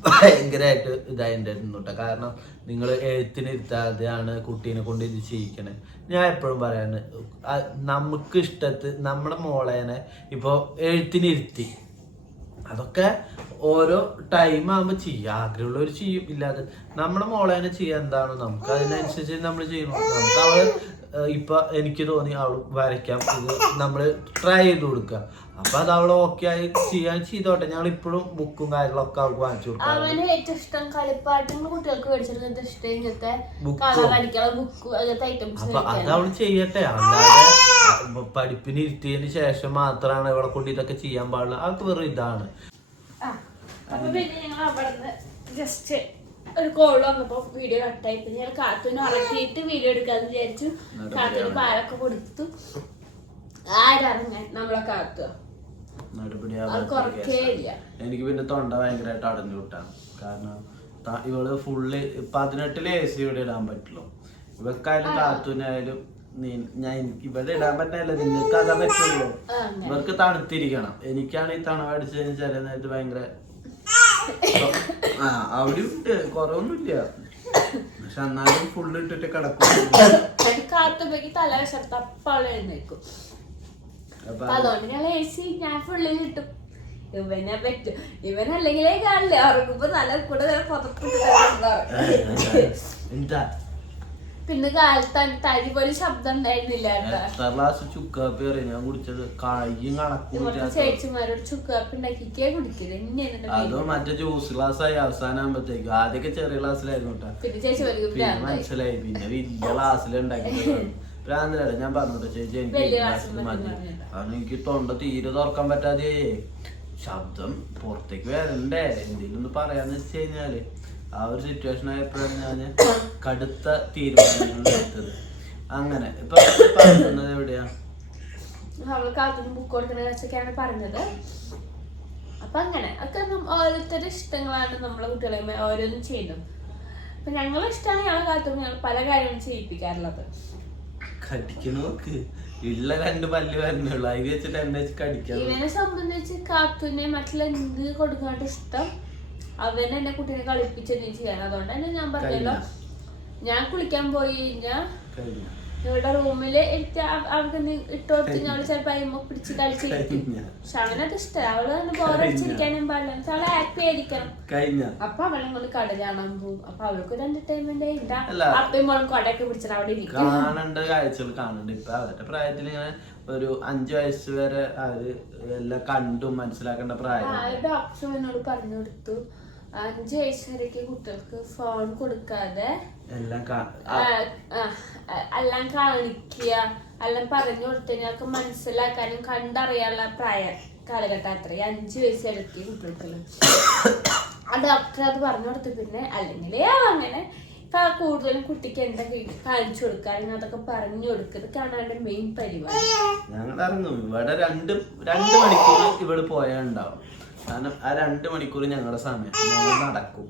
ഭയങ്കരമായിട്ട് ഇതായിട്ടുണ്ടായിരുന്നു കേട്ടോ കാരണം നിങ്ങൾ എഴുത്തിനിരുത്താതെയാണ് കുട്ടീനെ കൊണ്ട് ഇത് ചെയ്യിക്കണേ. ഞാൻ എപ്പോഴും പറയാണ് നമുക്ക് ഇഷ്ടത്ത് നമ്മുടെ മോളേനെ ഇപ്പോൾ എഴുത്തിനിരുത്തി. അതൊക്കെ ഓരോ ടൈം ആകുമ്പോൾ ചെയ്യുക ആഗ്രഹമുള്ളവർ ചെയ്യും. ഇല്ലാതെ നമ്മുടെ മോളേനെ ചെയ്യാൻ എന്താണോ നമുക്ക്. അതിനനുസരിച്ച് നമ്മൾ ചെയ്യണം. നമുക്ക് അവൾ ഇപ്പൊ എനിക്ക് തോന്നി അവൾ വരയ്ക്കാം. ഇത് നമ്മൾ ട്രൈ ചെയ്ത് കൊടുക്കുക അപ്പൊ അത് അവൾ ഓക്കെ ആയി ചെയ്യാൻ ചെയ്തോട്ടെ. ഞങ്ങൾ ഇപ്പോഴും ബുക്കും കാര്യങ്ങളൊക്കെ അവൾക്ക് വാങ്ങിച്ചു കൊടുക്കാം അവന് ഏറ്റവും ഇഷ്ടം കളിപ്പാട്ടങ്ങൾ കുട്ടികൾക്ക് ഇഷ്ടം? ഇങ്ങനത്തെ ബുക്ക് അങ്ങനത്തെ ഐറ്റംസ് അപ്പൊ അത് അവൾ ചെയ്യട്ടെ. അല്ലാതെ പഠിപ്പിന് ഇരുത്തിയതിന് ശേഷം മാത്രമാണ് ഇവളെ കൊണ്ട് ഇതൊക്കെ ചെയ്യാൻ പാടില്ല അതൊക്കെ വെറും ഇതാണ്. അപ്പൊ പിന്നെ ഞങ്ങൾ അവിടെ ജസ്റ്റ് ഒരു കോൾ വന്നപ്പോ വീഡിയോ കട്ടായി ഞാൻ കാത്തുവിനെ ഉറക്കിയിട്ട് വീഡിയോ എടുക്കാന്ന് വിചാരിച്ചു. കാത്തുവിന് പാലൊക്കെ കൊടുത്തു. ആരറിഞ്ഞ നമ്മളെ കാത്തു എനിക്ക് പിന്നെ തൊണ്ട ഭയങ്കരമായിട്ട് അടഞ്ഞു വിട്ടാണ് കാരണം ഇവൾ ഫുള്ള് പതിനെട്ടിൽ എ സി ഇവിടെ ഇടാൻ പറ്റുള്ളൂ. ഇവക്കായാലും കാത്തുവിനായാലും ഞാൻ എനിക്ക് ഇവിടെ ഇടാൻ പറ്റില്ല നിങ്ങൾക്ക് അതാ പറ്റുള്ളൂ ഇവർക്ക് തണുത്തിരിക്കണം. എനിക്കാണ് ഈ തണുപ്പ് അടിച്ചതിന് ചില നേരത്ത് ഭയങ്കര ആ അവിടെ ഉണ്ട്. കുറവൊന്നുമില്ല. പക്ഷെ എന്നാലും ഫുള്ള് ഇട്ടിട്ട് കിടക്കും. കാത്തുമ്പോഴേക്ക് തല വശത്ത് അപ്പാളെ എഴുന്നേക്കും അപ്പൊ അപ്പൊ അതുകൊണ്ട് ഞാൻ കിട്ടും ഇവനെ പറ്റും. കാണില്ല? നല്ല കൂടെ പിന്നെ കാലത്ത് തടി പോലെ ശബ്ദം ഉണ്ടായിരുന്നില്ല എത്ര ഗ്ലാസ് ചുക്കാപ്പി അറിയാം? ഞാൻ കുടിച്ചത്. കായും കണക്കൂല ചേച്ചിമാരോട് ചുക്കാപ്പി ഉണ്ടാക്കിക്കേ കുടിക്കരുത് അതോ മറ്റേ ജ്യൂസ് ഗ്ലാസ് ആയി അവസാനം ആകുമ്പത്തേക്ക് ആദ്യമൊക്കെ ചെറിയ ഗ്ലാസ്സിലായിരുന്നു കേട്ടോ. പിന്നെ ചേച്ചി പിന്നെ മനസ്സിലായി. പിന്നെ വലിയ ഗ്ലാസ്സിലുണ്ടാക്കി ഉണ്ടാക്കി ഭ്രാന്തലല്ല ഞാൻ പറഞ്ഞോട്ടെ ചേച്ചി എനിക്ക് മതി. മതി. കാരണം എനിക്ക് തൊണ്ട തീരെ തുറക്കാൻ പറ്റാതെ ശബ്ദം പുറത്തേക്ക് വരണ്ടേ? എന്തെങ്കിലും ഒന്ന് പറയാന്ന് വെച്ച് കഴിഞ്ഞാൽ. ആ ഒരു സിറ്റുവേഷൻ ആയപ്പോഴാണ് ഞാൻ കടുത്ത തീരുമാനങ്ങൾ എടുത്തത്. അങ്ങനെ ഇപ്പൊ പറയുന്നത് എവിടെയാ? അവൾ കാത്തുനിന്ന് ബുക്ക് കൊടുക്കുന്ന വെച്ചൊക്കെയാണ് പറഞ്ഞത്. അപ്പൊ അങ്ങനെ ഒക്കെ ഓരോരുത്തരുടെ ഇഷ്ടങ്ങളാണ് നമ്മളെ കുട്ടികളെ ഓരോന്നും ചെയ്യുന്നത്. അപ്പൊ ഞങ്ങളെ ഇഷ്ടമാണ് ഞങ്ങളെ കാത്തുനിന്ന് ഞങ്ങൾ പല കാര്യങ്ങളും ചെയ്യിപ്പിക്കാറുള്ളത്. കടിക്കണോക്ക്? ഉള്ള രണ്ട് പല്ല് വരണുള്ളൂ അതിൽ വെച്ചിട്ട് എന്നെ വെച്ച് കടിക്കാൻ ഇവനെ സംബന്ധിച്ച് കാത്തുനെ മറ്റുള്ള എന്ത് കൊടുക്കാണ്ട് ഇഷ്ടം? അവൻ എന്റെ കുട്ടീനെ കളിപ്പിച്ചെന്നെ ചെയ്യാൻ അതുകൊണ്ട് തന്നെ ഞാൻ പറഞ്ഞല്ലോ. ഞാൻ കുളിക്കാൻ പോയി കഴിഞ്ഞാൽ കഴിഞ്ഞ? ഇവിടെ റൂമിൽ എനിക്ക് അവ- അവൾക്ക് എന്തെങ്കിലും ഇട്ട് കൊടുത്ത് ഞങ്ങൾ ചിലപ്പോ അയ്യുമ്പോ പിടിച്ച് കളിച്ചിരിക്കും പക്ഷെ അവനത് ഇഷ്ടം അവൾ തന്നെ ബോറടിച്ചിരിക്കാനും പാടില്ല. അവളെ ഹാപ്പി ആയിരിക്കണം. അപ്പൊ അവളെ കൊണ്ട് കട കാണാൻ പോകും. അപ്പൊ അവൾക്ക് ഒരു എന്റർടൈൻമെന്റ് ആയില്ല. അപ്പയും മോളും കടയൊക്കെ പിടിച്ചിട്ട് അവിടെ ഇരിക്കും. കാണേണ്ട കാഴ്ചകൾ കാണുന്നുണ്ട് ഇപ്പൊ അവരുടെ പ്രായത്തിൽ ഇങ്ങനെ ഒരു അഞ്ചു വയസ്സ് വരെ അവർ എല്ലാം കണ്ടും മനസ്സിലാക്കേണ്ട പ്രായം ഡോക്ടർ എന്നോട് പറഞ്ഞു കൊടുത്തു. അഞ്ച് വയസ്സ് വരെയൊക്കെ കുട്ടികൾക്ക് ഫോൺ കൊടുക്കാതെ എല്ലാം കാണിക്കുക എല്ലാം പറഞ്ഞു കൊടുത്തതിനൊക്കെ മനസ്സിലാക്കാനും കണ്ടറിയാനുള്ള പ്രായ കാലഘട്ടം അത്ര അഞ്ച് വയസ്സ് ഇടയ്ക്ക് കുട്ടികൾക്ക് ആ ഡോക്ടർ അത് പറഞ്ഞു കൊടുത്തു പിന്നെ അല്ലെങ്കിൽ അങ്ങനെ. ഇപ്പൊ കൂടുതലും കുട്ടിക്ക് എന്തൊക്കെ കാണിച്ചു കൊടുക്കാനും അതൊക്കെ പറഞ്ഞു കൊടുക്കുന്നത് കാണാണ്ട് മെയിൻ പരിപാടി. ഞങ്ങൾ അറിഞ്ഞു ഇവിടെ രണ്ട് രണ്ട് മണിക്കൂർ ഇവിടെ പോയാൽ ഉണ്ടാവും കാരണം ആ രണ്ട് മണിക്കൂർ ഞങ്ങളുടെ സമയം ഞങ്ങൾ നടക്കും.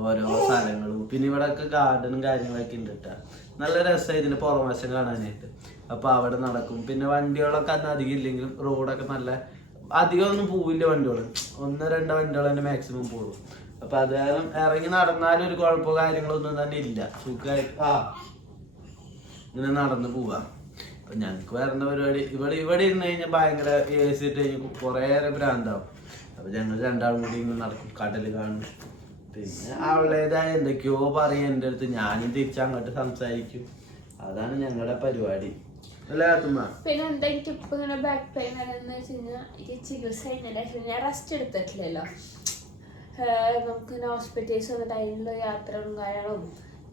ഓരോ സ്ഥലങ്ങളും പിന്നെ ഇവിടെ ഒക്കെ ഗാർഡനും കാര്യങ്ങളൊക്കെ ഉണ്ട് കേട്ടോ നല്ല രസമായി ഇതിന്റെ പുറമശം കാണാനായിട്ട്. അപ്പൊ അവിടെ നടക്കും. പിന്നെ വണ്ടികളൊക്കെ അന്ന് അധികം ഇല്ലെങ്കിലും റോഡൊക്കെ നല്ല അധികം ഒന്നും പോവില്ല വണ്ടികൾ ഒന്ന് രണ്ടോ വണ്ടികൾ തന്നെ മാക്സിമം പോകും അപ്പൊ അത് ഇറങ്ങി നടന്നാലും ഒരു കുഴപ്പമോ കാര്യങ്ങളൊന്നും തന്നെ ഇല്ല. സുഖമായിട്ട് ആ. ഇങ്ങനെ നടന്നു പോവാ. അപ്പൊ ഞങ്ങക്ക് വരേണ്ട പരിപാടി. ഇവിടെ ഇവിടെ ഇരുന്ന് കഴിഞ്ഞാൽ ഭയങ്കര എ സി ഇട്ട് കഴിഞ്ഞാൽ കുറേയേറെ ഭ്രാന്താവും. അപ്പൊ ഞങ്ങൾ രണ്ടാളും കൂടി ഇങ്ങനെ നടക്കും കടൽ കാണും. പിന്നെ അവളേതായ എന്തൊക്കെയോ പറയും എന്റെ അടുത്ത്. ഞാനും തിരിച്ച് അങ്ങോട്ട് സംസാരിക്കും. അതാണ് ഞങ്ങളുടെ പരിപാടി. പിന്നെ എന്താ എനിക്ക് ഇപ്പൊ ഇങ്ങനെ ബാക്ക് പെയിൻ വരാന്ന് വെച്ച് കഴിഞ്ഞാൽ എനിക്ക് ചികിത്സ കഴിഞ്ഞിട്ട് ഞാൻ റെസ്റ്റ് എടുത്തിട്ടില്ലല്ലോ. നമുക്ക് ഹോസ്പിറ്റൽസ് വന്ന ടൈമിൽ യാത്രകളും കാര്യങ്ങളും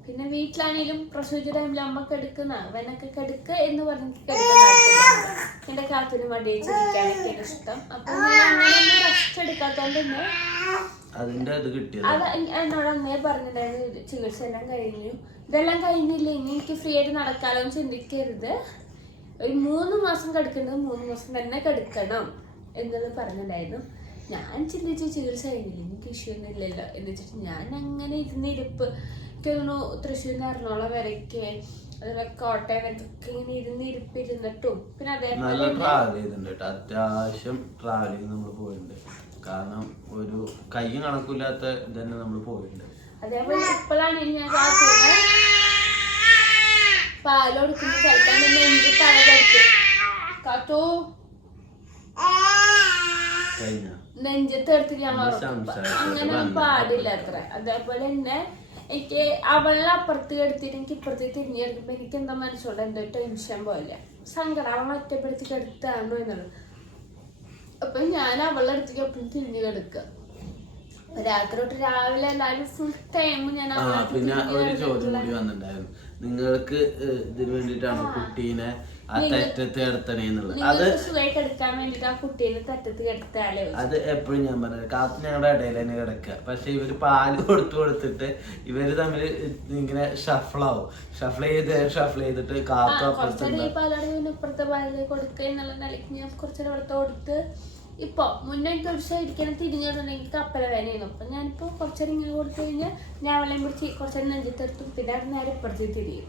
പിന്നെ വീട്ടിലാണെങ്കിലും പ്രസവിച്ച ടൈമിൽ അമ്മയ്ക്ക് എടുക്കുന്ന വെനക്ക് കെടുക്ക എന്ന് പറഞ്ഞിട്ട് കെടുക്കുന്ന എന്റെ കാത്തിന് മടി വെച്ചിരിക്കാനൊക്കെ ഇഷ്ടം. അപ്പൊ അങ്ങനെ റെസ്റ്റ് എടുക്കാത്തോണ്ട് തന്നെ അതിന്റെ ഇത് കിട്ടിയത്. അത് എന്നോട് അമ്മയെ പറഞ്ഞിട്ടുണ്ടായിരുന്നു ചികിത്സ എല്ലാം കഴിഞ്ഞു. ഇതെല്ലാം കഴിഞ്ഞില്ല? ഇനി എനിക്ക് ഫ്രീ ആയിട്ട് നടക്കാലോ എന്ന് ചിന്തിക്കരുത്. ഒരു മൂന്ന് മാസം കിടക്കേണ്ടത് മൂന്ന് മാസം തന്നെ കിടക്കണം എന്നത് പറഞ്ഞിട്ടുണ്ടായിരുന്നു. ഞാൻ ചിന്തിച്ചു ചികിത്സ കഴിഞ്ഞില്ല? എനിക്ക് ഇഷ്യൂ ഒന്നും ഇല്ലല്ലോ എന്ന് വെച്ചിട്ട് ഞാൻ അങ്ങനെ ഇരുന്നിരിപ്പ് തോന്നുന്നു തൃശ്ശൂർ നിന്ന് എറണാകുളം വരയ്ക്ക് അതുപോലെ കോട്ടയം വരയ്ക്കൊക്കെ ഇങ്ങനെ ഇരുന്ന് ഇരിപ്പിരുന്നിട്ടും. പിന്നെ അതേപോലെ നല്ല തന്നെ ട്രാവൽ ചെയ്തിട്ടുണ്ട് അത്യാവശ്യം ട്രാവലിംഗ് നമ്മൾ പോയിട്ടുണ്ട്. കാരണം ഒരു കൈയും കണക്കില്ലാത്ത ഇതന്നെ നമ്മൾ പോയിട്ടുണ്ട്. അതേപോലെ ഇപ്പോഴാണ് ഞാൻ കാത്തുന്ന പാൽ കൊടുക്കുമ്പോ ചിലപ്പോ എന്റെ നെഞ്ച് തല കടിക്കും കാത്തു. കഴിഞ്ഞ? നെഞ്ചത്ത് എടുത്തിട്ട് ഞാൻ അങ്ങനെ പാടില്ല അത്ര. അതേപോലെ തന്നെ എനിക്ക് അവളെ അപ്പുറത്ത് കിടത്തിയിട്ട് എനിക്ക് ഇപ്പുറത്ത് തിരിഞ്ഞു എനിക്ക് എന്താ മനസ്സോടെ എന്തോ ടെൻഷൻ പോലെ. സങ്കടം. അവളെ ഒറ്റപ്പെടുത്തി കിടത്താണോ എന്നുള്ളത് അപ്പൊ ഞാൻ അവളുടെ അടുത്തേക്ക് എപ്പോഴും തിരിഞ്ഞു കിടക്കുക രാത്രി തൊട്ട് രാവിലെ എല്ലാവരും ഫുൾ ടൈം ഞാൻ ആ പിന്നെ ഒരു ചോദ്യം കൂടി വന്നിട്ടുണ്ടായിരുന്നു. നിങ്ങൾക്ക് ഇതിന് വേണ്ടിയിട്ടാണ് കുട്ടീനെ ആ തെറ്റത്ത് കിടത്തണേന്നുള്ളത് അത് അത് എപ്പോഴും ഞാൻ പറഞ്ഞത് കാത്ത് ഞങ്ങളുടെ ഇടയിൽ തന്നെ കിടക്കുക. പക്ഷെ ഇവർ പാൽ കൊടുത്തു കൊടുത്തിട്ട് ഇവർ തമ്മിൽ ഇങ്ങനെ ഷഫ്ളാവും ഷഫിൾ ചെയ്ത് ഷഫിൾ ചെയ്തിട്ട് കാത്തു കുറച്ചേരം ഈ അപ്പുറത്തുണ്ടാവും പാലാട് പിന്നെ ഇപ്പുറത്തെ പാലിൽ കൊടുക്കുക എന്നുള്ള ഞാൻ കുറച്ചേരം ഇവിടുത്തെ കൊടുത്ത് ഇപ്പൊ മുന്നേ എനിക്ക് ഒരു സൈഡ് ഇരിക്കണം തിരിഞ്ഞിട്ടുണ്ടെങ്കിൽ കപ്പല വേനയായിരുന്നു. അപ്പൊ ഞാനിപ്പോ കുറച്ചേരം ഇങ്ങനെ കൊടുത്തു കഴിഞ്ഞാൽ ഞാൻ വെള്ളം പിടിച്ച് കുറച്ചേരം നെഞ്ചത്തെടുത്തും. പിന്നെ നേരെ ഇപ്പുറത്ത് തിരിയും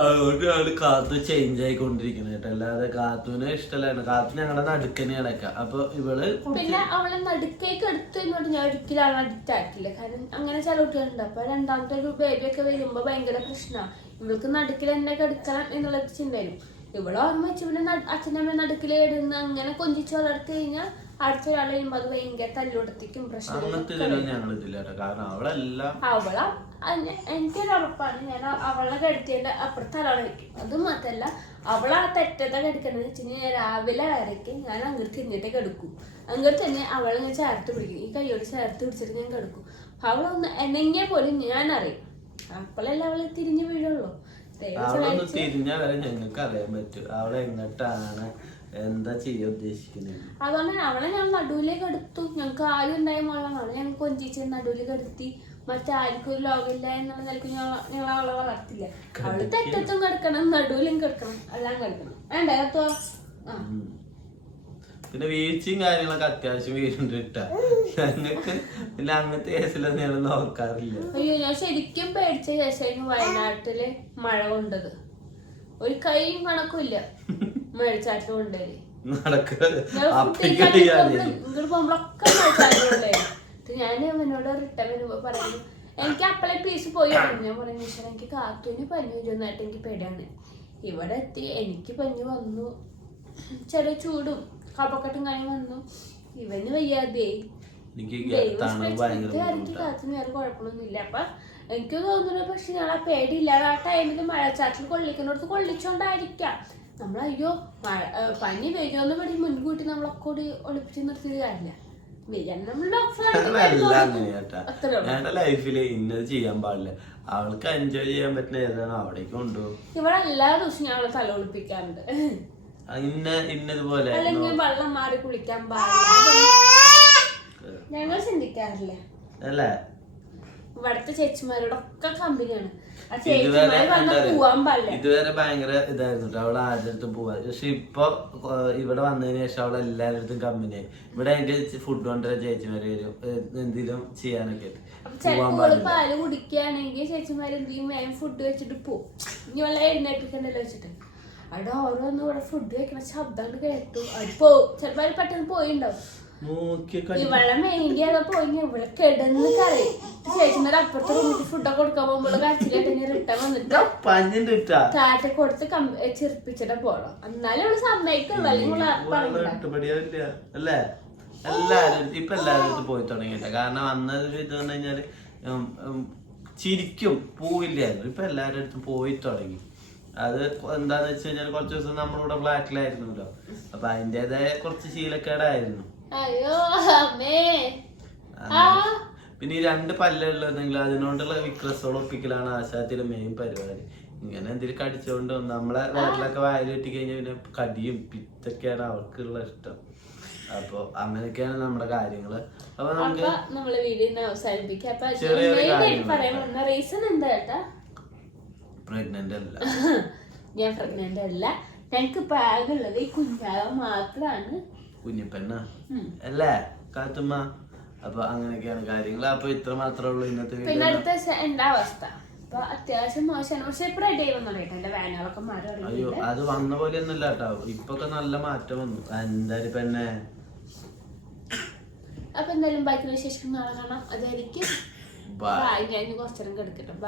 അതുകൊണ്ടാണ് കാത്തു ചേഞ്ച് ആയിക്കൊണ്ടിരിക്കുന്നത് കേട്ടോ. അല്ലാതെ കാത്തുവിനെ ഇഷ്ടമല്ലാണ് കാത്തു ഞങ്ങളുടെ നടുക്കനെ കിടക്ക അപ്പൊ ഇവൾ പിന്നെ അവളെ നടുക്കേക്ക് എടുത്തു എന്നോട് ഞാൻ ഒരിക്കലും അവളെ അഡിക്റ്റ് ആക്കില്ല കാരണം അങ്ങനെ ചില കുട്ടികളുണ്ട്. അപ്പൊ രണ്ടാമത്തെ ഒരു ബേബിയൊക്കെ വരുമ്പോ ഭയങ്കര പ്രശ്നമാണ് ഇവൾക്ക് നടുക്കിൽ എന്നെ കെടുക്കണം എന്നുള്ള ചിന്ത വരും ഇവളെ ഓർമ്മ വെച്ച് അമ്മ അച്ഛനമ്മ നടുക്കിൽ ഇടുന്ന അങ്ങനെ കൊഞ്ചിച്ച് വളർത്തി കഴിഞ്ഞാൽ അടുത്ത ഒരാൾ വരുമ്പോ അത് ഭയങ്കര തല്ലുടത്തേക്കും പ്രശ്നം അങ്ങനത്തെ ഇതിലൊന്നും കേട്ടോ. കാരണം അവളെല്ലാം അവളെ അന്നെ- എനിക്കൊരു ഉറപ്പാണ് ഞാൻ അവളെ കെടുത്തിയുടെ അപ്പുറത്തെ ആളെ വെക്കും അത് മാത്രല്ല അവളെ ആ തെറ്റത കെടുക്കണമെന്ന് വെച്ച് കഴിഞ്ഞാൽ ഞാൻ രാവിലെ വരയ്ക്ക് ഞാൻ അങ്ങോട്ട് തിന്നിട്ടേ കിടക്കും. അങ്ങോട്ട് തന്നെ അവളെ ഞാൻ ചേർത്ത് പിടിക്കും. ഈ കൈയോട് ചേർത്ത് പിടിച്ചിട്ട് ഞാൻ കിടക്കും. അവളൊന്ന് എന്നെങ്കിൽ പോലും ഞാൻ അറിയും. അപ്പോഴല്ലേ അവളെ തിരിഞ്ഞു വീഴുള്ളൂ. ദൈവം അവളൊന്ന് സഹായിച്ച് തിരിഞ്ഞ വരെ ഞങ്ങൾക്ക് അറിയാൻ പറ്റും. അവളെ എങ്ങോട്ടാണ് എന്താ ചെയ്യാൻ ഉദ്ദേശിക്കുന്നത് അതുകൊണ്ട് അവളെ ഞാൻ നടുവിലേക്ക് എടുത്തു. ഞങ്ങൾക്ക് ആരും ഉണ്ടായ മോളാണ് അവളെ ഞങ്ങൾ കൊഞ്ചിച്ച് നടുവിലേക്ക് എടുത്തി. മറ്റാർക്കും ലോകമില്ല എന്നുള്ള നിലയ്ക്ക് ഞങ്ങൾ ഞങ്ങൾ അവളെ വളർത്തില്ല. അവൾ തെറ്റത്തും കിടക്കണം നടുവിലും കിടക്കണം എല്ലാം കിടക്കണം. വേണ്ട കത്തോ? ആ. പിന്നെ വീഴ്ചയും കാര്യങ്ങളൊക്കെ അത്യാവശ്യം വീഴുന്നുണ്ട് ഇട്ട ഞങ്ങൾക്ക് പിന്നെ അങ്ങനത്തെ കേസിലൊന്നും ഞങ്ങൾ നോക്കാറില്ല. അയ്യോ ഞാൻ ശരിക്കും പേടിച്ച ശേഷമായിരുന്നു വയനാട്ടിൽ മഴ കൊണ്ടത്. ഒരു കൈയും കണക്കുമില്ല മഴച്ചാറ്റം കൊണ്ടേൽ. ഞാൻ അവനോട് റിട്ടേൺ വരുമ്പോ പറയുന്നു എനിക്ക് അപ്പളെ പീസ് പോയി ഞാൻ പറഞ്ഞു "ഈശ്വരാ, എനിക്ക് കാത്തുവിന് പനി വരുന്നതായിട്ട് എനിക്ക് പേടിയാണ്. ഇവിടെ എത്തി എനിക്ക് പനി വന്നു. ചെറിയ ചൂടും കപക്കെട്ടും കാര്യം വന്നു ഇവന് വയ്യാതെ. എനിക്ക് വേറെ കുഴപ്പമൊന്നുമില്ല. അപ്പൊ എനിക്ക് തോന്നുന്നു പക്ഷെ ഞാൻ ആ പേടിയില്ലാതെ ആ ടൈമിൽ മഴച്ചാറ്റിൽ കൊള്ളിക്കുന്നിടത്ത് കൊള്ളിച്ചോണ്ടായിരിക്കാം. നമ്മൾ അയ്യോ മഴ പനി വരുമെന്ന് പടി മുൻകൂട്ടി നമ്മളൊക്കെ കൂടി ഒളിപ്പിച്ച് നിർത്തിയത് കാര്യമില്ല. ഞങ്ങളുടെ ലൈഫിൽ ഇന്നത് ചെയ്യാൻ പാടില്ല. അവൾക്ക് എൻജോയ് ചെയ്യാൻ പറ്റുന്ന ഏതാണ്? അവിടേക്ക് കൊണ്ടുപോകും. ഇവിടെ എല്ലാ ദിവസവും ഞങ്ങൾ തല ഒളിപ്പിക്കാറുണ്ട്. ഇന്ന ഇന്നതുപോലെ അല്ലെങ്കിൽ വെള്ളം മാറി കുളിക്കാൻ പാടില്ല. ഞങ്ങൾ ചിന്തിക്കാറില്ല? അല്ലേ? ഇവിടുത്തെ ചേച്ചിമാരോടൊക്കെ കമ്പനിയാണ്. ഇതുവരെ ഇതുവരെ ഭയങ്കര ഇതായിരുന്നു അവളെ ആരുടെ പോവാ. പക്ഷെ ഇപ്പൊ ഇവിടെ വന്നതിന് ശേഷം അവളെ എല്ലാവരുടെ കമ്പനിയായി. ഇവിടെ എനിക്ക് ഫുഡ് കൊണ്ടുവരാൻ ചേച്ചിമാര് വരും. എന്തെങ്കിലും ചെയ്യാനൊക്കെ പാൽ കുടിക്കുകയാണെങ്കിൽ ചേച്ചിമാര് എന്തെങ്കിലും ഫുഡ് വെച്ചിട്ട് പോവും. ഇനി വെള്ളം എഴുന്നേൽപ്പിക്കണ്ടല്ലോ വെച്ചിട്ട്. അവിടെ ഓരോന്നും ഇവിടെ ഫുഡ് വെക്കണ ശബ്ദം കേട്ടു. അത് പോവും ചിലപ്പോൾ അത് പെട്ടെന്ന് പോയിണ്ടാവും. ഇവളെ മെയിന്റെ പോയി ഇവിടെ കിടന്ന് കരയും. ചേച്ചിന്നൊരു അപ്പുറത്തെ റൂമിൽ ഫുഡൊക്കെ കൊടുക്കാൻ പോകുമ്പോൾ കരച്ചിലായിട്ട് റിട്ടേൺ വന്നിട്ട്? കാറ്റ കൊടുത്ത് ചിരിപ്പിച്ചിട്ട് പോണം. എന്നാലും സമ്മതിക്കുള്ളൂ. അല്ലെങ്കിൽ ഇവൾ പറഞ്ഞില്ല എല്ലാരും ഇപ്പൊ എല്ലാരും പോയി തുടങ്ങിയില്ല കാരണം അന്നൊരു ഇത് പറഞ്ഞു കഴിഞ്ഞാൽ ചിരിക്കും പോവില്ലായിരുന്നു. ഇപ്പൊ എല്ലാരും അടുത്തും പോയി തുടങ്ങി. അത് എന്താന്ന് വെച്ച് കഴിഞ്ഞാൽ കുറച്ച് ദിവസം നമ്മളിവിടെ ഫ്ലാറ്റിലായിരുന്നല്ലോ. അപ്പൊ അതിന്റെതായ കുറച്ച് ശീലക്കേടായിരുന്നു. അയ്യോ അമ്മേ. പിന്നെ ഈ രണ്ട് പല്ലുള്ളതെങ്കിൽ അതിനോണ്ടുള്ള വിക്രസോളം ഒപ്പിക്കലാണ് ആശാത്തിന്റെ മെയിൻ പരിപാടി. ഇങ്ങനെ എന്തെങ്കിലും കടിച്ചോണ്ട് നമ്മളെ വീട്ടിലൊക്കെ വായിൽ കിട്ടി കഴിഞ്ഞാൽ പിന്നെ കടിയും പിത്തൊക്കെയാണ് അവർക്കുള്ള ഇഷ്ടം. അപ്പൊ അങ്ങനെയൊക്കെയാണ് നമ്മുടെ കാര്യങ്ങൾ. അപ്പൊ നമുക്ക് നമ്മൾ വീഡിയോ അവസാനിപ്പിക്കാം. ചെറിയ റീസൺ എന്താ പ്രഗ്നന്റ് അല്ല. ഞാൻ പ്രഗ്നന്റ് അല്ല. ഞങ്ങക്ക് ഇപ്പൊ ആകെയുള്ളത് ഈ കുഞ്ഞാവ മാത്രാണ്. കുഞ്ഞിപ്പെണ്ണ. അല്ലേ? കാത്തുമ്മ. അപ്പൊ അങ്ങനെയൊക്കെയാണ് കാര്യങ്ങൾ അപ്പൊ ഇത്ര മാത്രമേ ഉള്ളൂ ഇന്നത്തെ പിന്നെ വീഡിയോ അടുത്ത എന്താ അവസ്ഥ? അപ്പൊ അത്യാവശ്യം മോശമാണ്. പക്ഷെ ഇപ്പൊ റെഡി ആയി വന്നു എന്റെ വേനലൊക്കെ മാറി അയ്യോ തുടങ്ങിയിട്ടുണ്ട് അത് വന്ന പോലെ ഒന്നുമില്ല കേട്ടോ. ഇപ്പൊക്കെ നല്ല മാറ്റം വന്നു. എന്തായാലും പെണ്ണെ? അപ്പൊ എന്തായാലും ബാക്കി വിശേഷം നാളെ കാണാം. അതായിരിക്കും. ബൈ ബൈ ഞാൻ ഇനി കുറച്ചേരം കിടക്കട്ടെ.